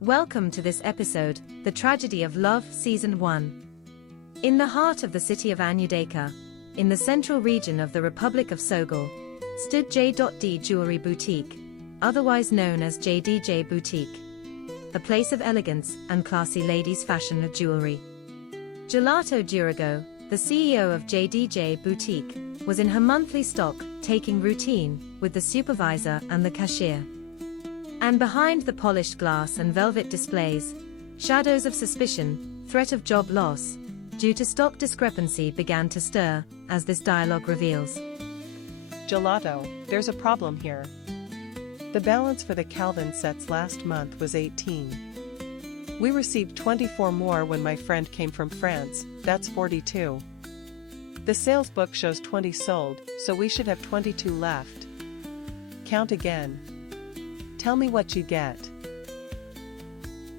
Welcome to this episode, The Tragedy of Love Season 1. In the heart of the city of Anudaka, in the central region of the Republic of Sogol, stood JDJ Jewelry Boutique, otherwise known as JDJ Boutique. A place of elegance and classy ladies' fashion of jewelry. Jolato Durigo, the CEO of JDJ Boutique, was in her monthly stock, taking routine with the supervisor and the cashier. And behind the polished glass and velvet displays, shadows of suspicion, threat of job loss, due to stock discrepancy began to stir, as this dialogue reveals. Jolato, there's a problem here. The balance for the Calvin sets last month was 18. We received 24 more when my friend came from France, that's 42. The sales book shows 20 sold, so we should have 22 left. Count again. Tell me what you get.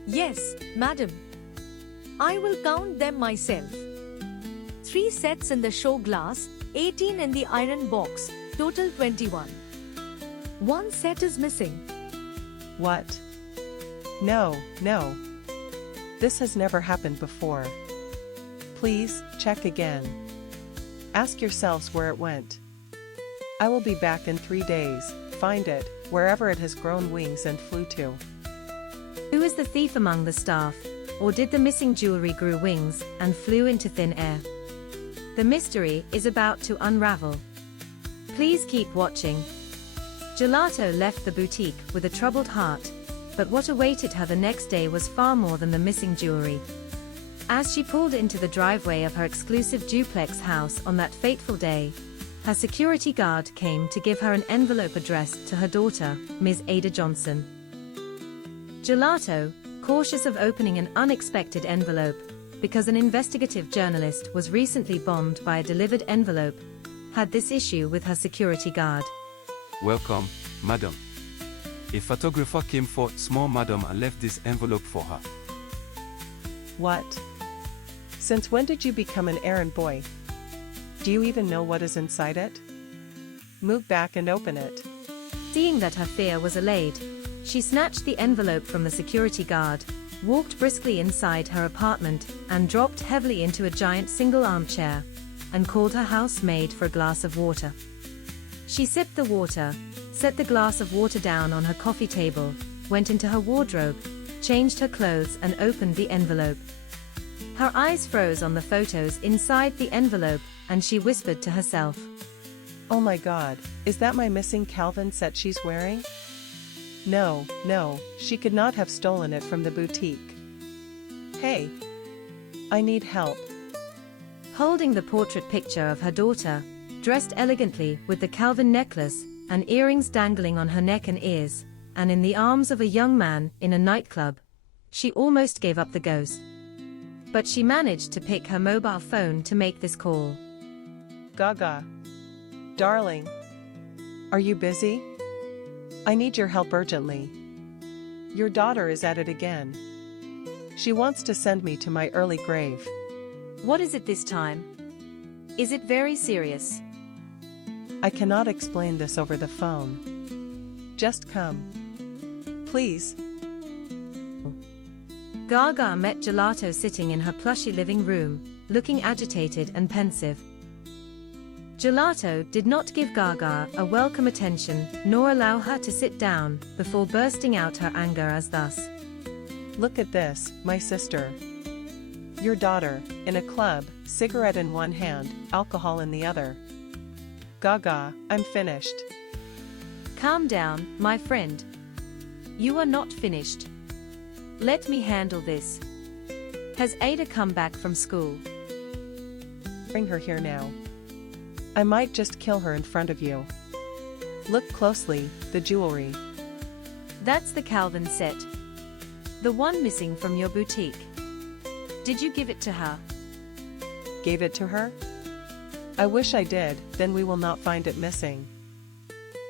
Yes, madam. I will count them myself. 3 sets in the show glass, 18 in the iron box, total 21. 1 set is missing. What? No. This has never happened before. Please, check again. Ask yourselves where it went. I will be back in 3 days, find it, wherever it has grown wings and flew to. Who is the thief among the staff, or did the missing jewelry grew wings and flew into thin air? The mystery is about to unravel. Please keep watching. Jolato left the boutique with a troubled heart, but what awaited her the next day was far more than the missing jewelry. As she pulled into the driveway of her exclusive duplex house on that fateful day, her security guard came to give her an envelope addressed to her daughter, Ms. Adah Johnson. Jolato, cautious of opening an unexpected envelope, because an investigative journalist was recently bombed by a delivered envelope, had this issue with her security guard. Welcome, madam. A photographer came for small madam and left this envelope for her. What? Since when did you become an errand boy? Do you even know what is inside it? Move back and open it. Seeing that her fear was allayed, she snatched the envelope from the security guard, walked briskly inside her apartment, and dropped heavily into a giant single armchair, and called her housemaid for a glass of water. She sipped the water, set the glass of water down on her coffee table, went into her wardrobe, changed her clothes and opened the envelope. Her eyes froze on the photos inside the envelope, and she whispered to herself, "Oh my God, is that my missing Calvin set she's wearing? No, she could not have stolen it from the boutique. Hey, I need help." Holding the portrait picture of her daughter, dressed elegantly with the Calvin necklace and earrings dangling on her neck and ears, and in the arms of a young man in a nightclub, she almost gave up the ghost. But she managed to pick her mobile phone to make this call. Gaga. Darling. Are you busy? I need your help urgently. Your daughter is at it again. She wants to send me to my early grave. What is it this time? Is it very serious? I cannot explain this over the phone. Just come. Please. Gaga met Jolato sitting in her plushy living room, looking agitated and pensive. Jolato did not give Gaga a welcome attention, nor allow her to sit down, before bursting out her anger as thus. Look at this, my sister. Your daughter, in a club, cigarette in one hand, alcohol in the other. Gaga, I'm finished. Calm down, my friend. You are not finished. Let me handle this. Has Adah come back from school? Bring her here now. I might just kill her in front of you. Look closely, the jewelry. That's the Calvin set. The one missing from your boutique. Did you give it to her? Gave it to her? I wish I did, then we will not find it missing.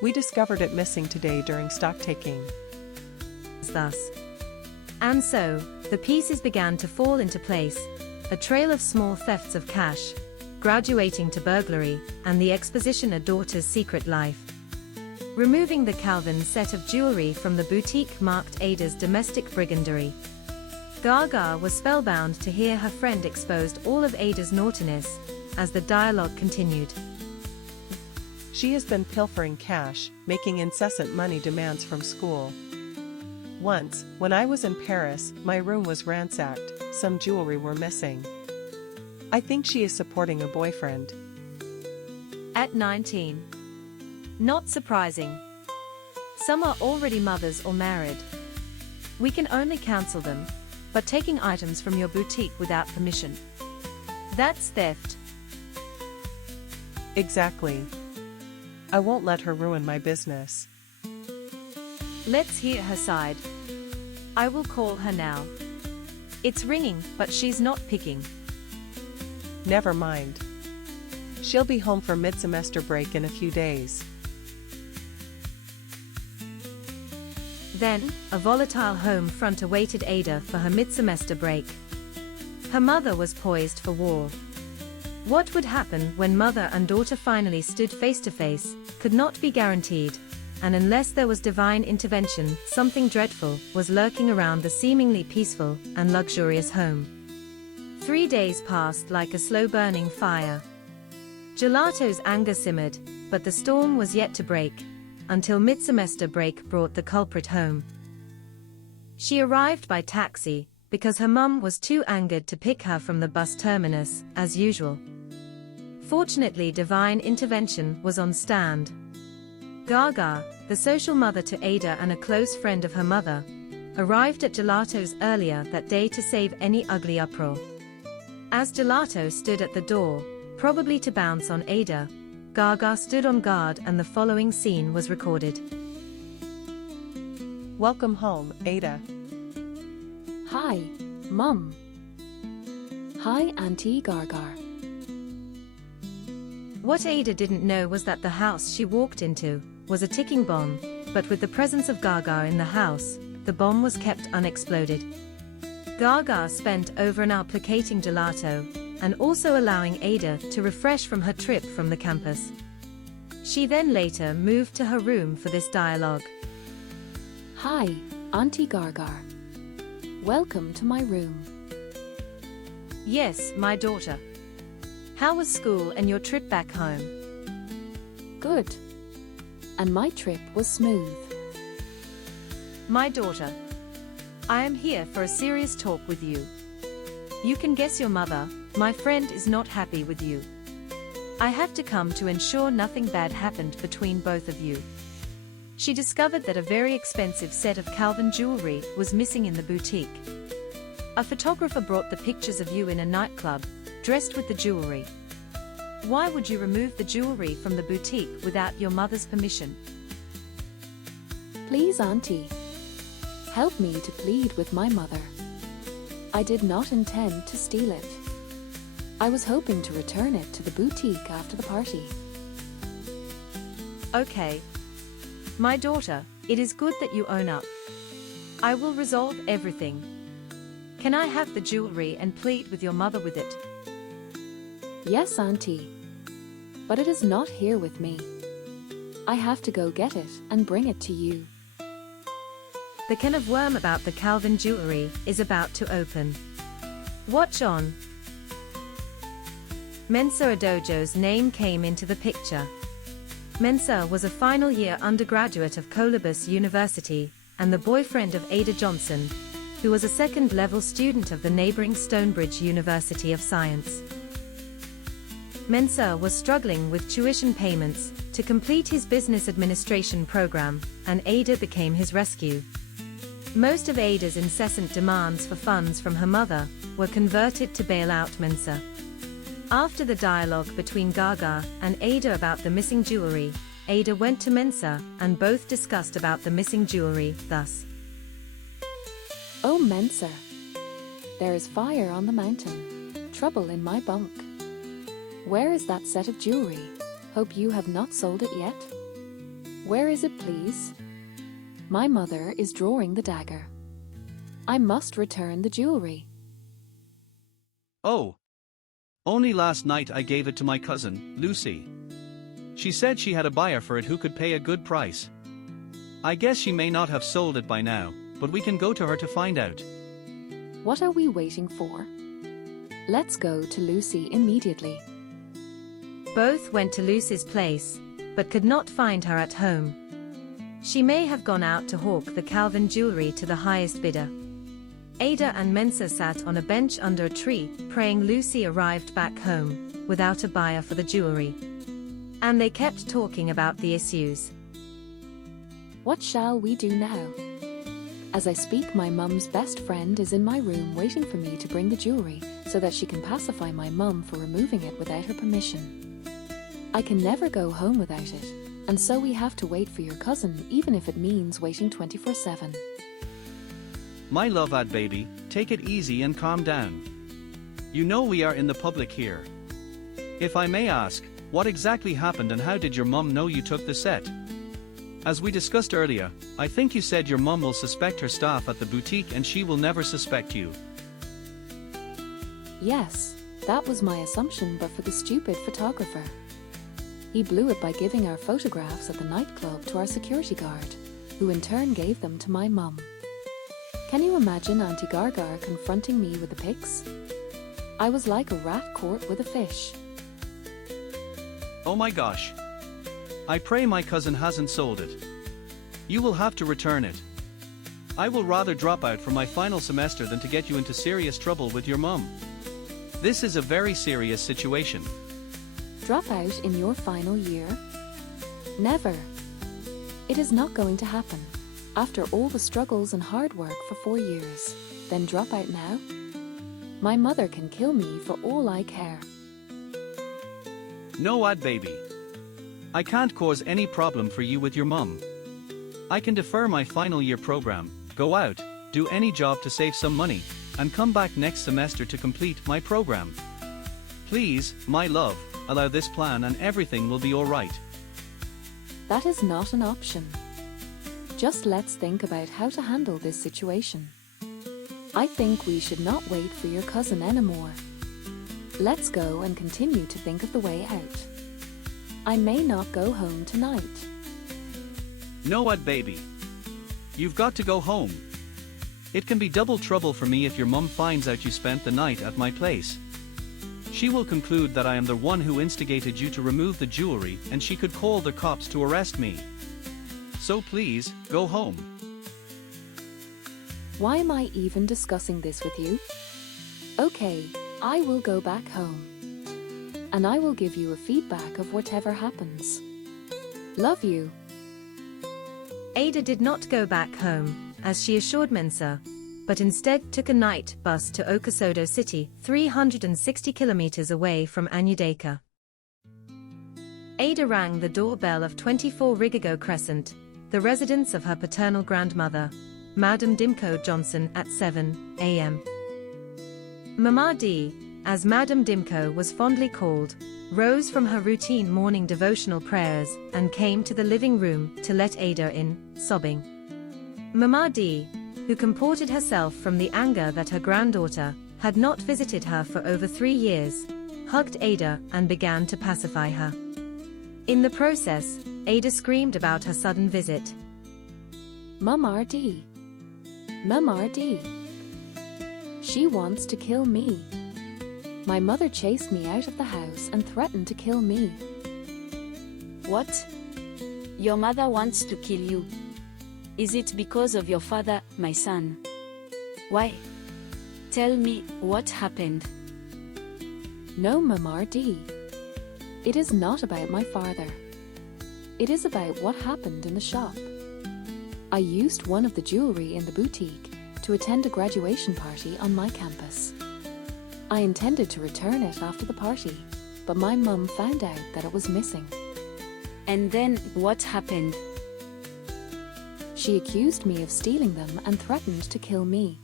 We discovered it missing today during stock taking. Thus. And so, the pieces began to fall into place, a trail of small thefts of cash, graduating to burglary, and the exposition of daughter's secret life. Removing the Calvin set of jewelry from the boutique marked Adah's domestic brigandary. Gaga was spellbound to hear her friend exposed all of Adah's naughtiness, as the dialogue continued. She has been pilfering cash, making incessant money demands from school. Once, when I was in Paris, my room was ransacked, some jewelry were missing. I think she is supporting a boyfriend. At 19. Not surprising. Some are already mothers or married. We can only counsel them, but taking items from your boutique without permission. That's theft. Exactly. I won't let her ruin my business. Let's hear her side. I will call her now. It's ringing, but she's not picking. Never mind. She'll be home for mid-semester break in a few days. Then, a volatile home front awaited Adah for her mid-semester break. Her mother was poised for war. What would happen when mother and daughter finally stood face to face, could not be guaranteed, and unless there was divine intervention, something dreadful was lurking around the seemingly peaceful and luxurious home. 3 days passed like a slow-burning fire. Jolato's anger simmered, but the storm was yet to break, until mid-semester break brought the culprit home. She arrived by taxi, because her mum was too angered to pick her from the bus terminus, as usual. Fortunately, divine intervention was on stand. Gaga, the social mother to Adah and a close friend of her mother, arrived at Jolato's earlier that day to save any ugly uproar. As Jolato stood at the door, probably to bounce on Adah, Gaga stood on guard and the following scene was recorded. Welcome home, Adah. Hi, Mum. Hi, Auntie Gaga. What Adah didn't know was that the house she walked into was a ticking bomb, but with the presence of Gaga in the house, the bomb was kept unexploded. Gaga spent over an hour placating Jolato, and also allowing Adah to refresh from her trip from the campus. She then later moved to her room for this dialogue. Hi, Auntie Gaga. Welcome to my room. Yes, my daughter. How was school and your trip back home? Good. And my trip was smooth. My daughter. I am here for a serious talk with you. You can guess your mother, my friend, is not happy with you. I have to come to ensure nothing bad happened between both of you. She discovered that a very expensive set of Calvin jewelry was missing in the boutique. A photographer brought the pictures of you in a nightclub, dressed with the jewelry. Why would you remove the jewelry from the boutique without your mother's permission? Please, Auntie. Help me to plead with my mother. I did not intend to steal it. I was hoping to return it to the boutique after the party. Okay. My daughter, it is good that you own up. I will resolve everything. Can I have the jewelry and plead with your mother with it? Yes, Auntie. But it is not here with me. I have to go get it and bring it to you. The can of worm about the Calvin jewelry is about to open. Watch on. Mensah Adojo's name came into the picture. Mensah was a final year undergraduate of Columbus University, and the boyfriend of Adah Johnson, who was a second-level student of the neighboring Stonebridge University of Science. Mensah was struggling with tuition payments to complete his business administration program, and Adah became his rescue. Most of Adah's incessant demands for funds from her mother were converted to bail out Mensah. After the dialogue between Gaga and Adah about the missing jewelry, Adah went to Mensah and both discussed about the missing jewelry, thus. Oh, Mensah. There is fire on the mountain. Trouble in my bunk. Where is that set of jewelry? Hope you have not sold it yet. Where is it, please? My mother is drawing the dagger. I must return the jewelry. Oh. Only last night I gave it to my cousin, Lucy. She said she had a buyer for it who could pay a good price. I guess she may not have sold it by now, but we can go to her to find out. What are we waiting for? Let's go to Lucy immediately. Both went to Lucy's place, but could not find her at home. She may have gone out to hawk the Calvin jewelry to the highest bidder. Adah and Mensah sat on a bench under a tree, praying Lucy arrived back home, without a buyer for the jewelry. And they kept talking about the issues. What shall we do now? As I speak, my mum's best friend is in my room waiting for me to bring the jewelry so that she can pacify my mum for removing it without her permission. I can never go home without it, and so we have to wait for your cousin, even if it means waiting 24/7. My love, Ad baby, take it easy and calm down. You know we are in the public here. If I may ask, what exactly happened and how did your mum know you took the set? As we discussed earlier, I think you said your mum will suspect her staff at the boutique and she will never suspect you. Yes, that was my assumption, but for the stupid photographer. He blew it by giving our photographs at the nightclub to our security guard, who in turn gave them to my mum. Can you imagine Auntie Gaga confronting me with the pics? I was like a rat caught with a fish. Oh my gosh. I pray my cousin hasn't sold it. You will have to return it. I will rather drop out for my final semester than to get you into serious trouble with your mum. This is a very serious situation. Drop out in your final year? Never. It is not going to happen. After all the struggles and hard work for 4 years, then drop out now? My mother can kill me for all I care. No, Ad baby. I can't cause any problem for you with your mum. I can defer my final year program, go out, do any job to save some money, and come back next semester to complete my program. Please, my love, allow this plan and everything will be alright. That is not an option. Just let's think about how to handle this situation. I think we should not wait for your cousin anymore. Let's go and continue to think of the way out. I may not go home tonight. No, Ad baby. You've got to go home. It can be double trouble for me if your mum finds out you spent the night at my place. She will conclude that I am the one who instigated you to remove the jewelry and she could call the cops to arrest me. So please, go home. Why am I even discussing this with you? Okay, I will go back home. And I will give you a feedback of whatever happens. Love you. Adah did not go back home, as she assured Mensah, but instead took a night bus to Okosodo City, 360 kilometers away from Anudaka. Adah rang the doorbell of 24 Rigago Crescent, the residence of her paternal grandmother, Madame Dimco Johnson, at 7 a.m. Mama D, as Madame Dimco was fondly called, rose from her routine morning devotional prayers and came to the living room to let Adah in, sobbing. Mama D, who comported herself from the anger that her granddaughter had not visited her for over 3 years, hugged Adah and began to pacify her. In the process, Adah screamed about her sudden visit. Mama D. Mama D. She wants to kill me. My mother chased me out of the house and threatened to kill me. What? Your mother wants to kill you? Is it because of your father, my son? Why? Tell me what happened. No, Mama D. It is not about my father. It is about what happened in the shop. I used one of the jewelry in the boutique to attend a graduation party on my campus. I intended to return it after the party, but my mum found out that it was missing. And then what happened? She accused me of stealing them and threatened to kill me.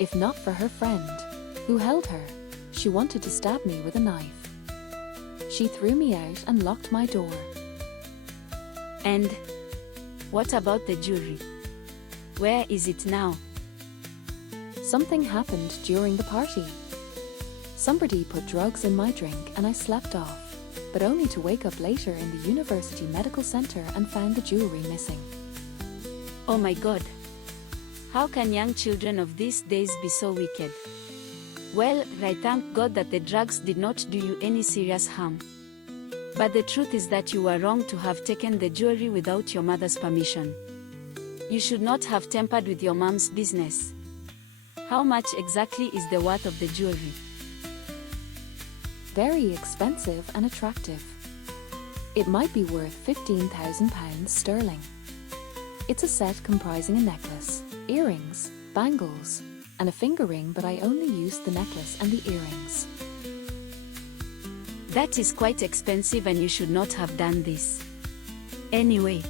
If not for her friend, who held her, she wanted to stab me with a knife. She threw me out and locked my door. And what about the jewelry? Where is it now? Something happened during the party. Somebody put drugs in my drink and I slept off. but only to wake up later in the university medical center and found the jewelry missing. Oh my god. How can young children of these days be so wicked? Well, I thank God that the drugs did not do you any serious harm. But the truth is that you were wrong to have taken the jewelry without your mother's permission. You should not have tampered with your mom's business. How much exactly is the worth of the jewelry? Very expensive and attractive. It might be worth £15,000 sterling. It's a set comprising a necklace, earrings, bangles, and a finger ring, but I only used the necklace and the earrings. That is quite expensive and you should not have done this. Anyway,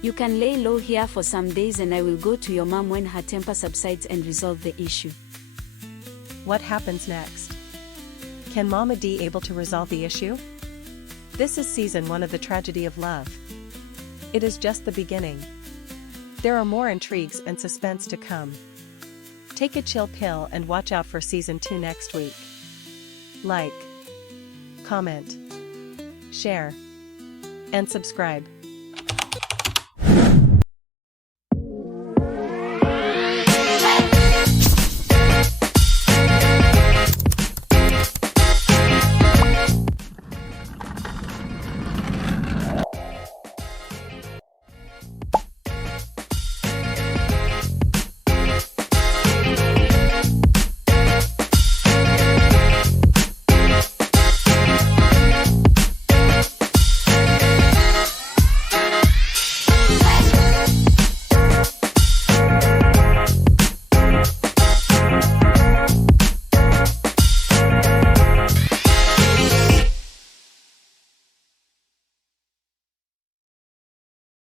you can lay low here for some days and I will go to your mom when her temper subsides and resolve the issue. What happens next? Can Mama D able to resolve the issue? This is season 1 of the tragedy of love. It is just the beginning. There are more intrigues and suspense to come. Take a chill pill and watch out for season 2 next week. Like, comment, share, and subscribe.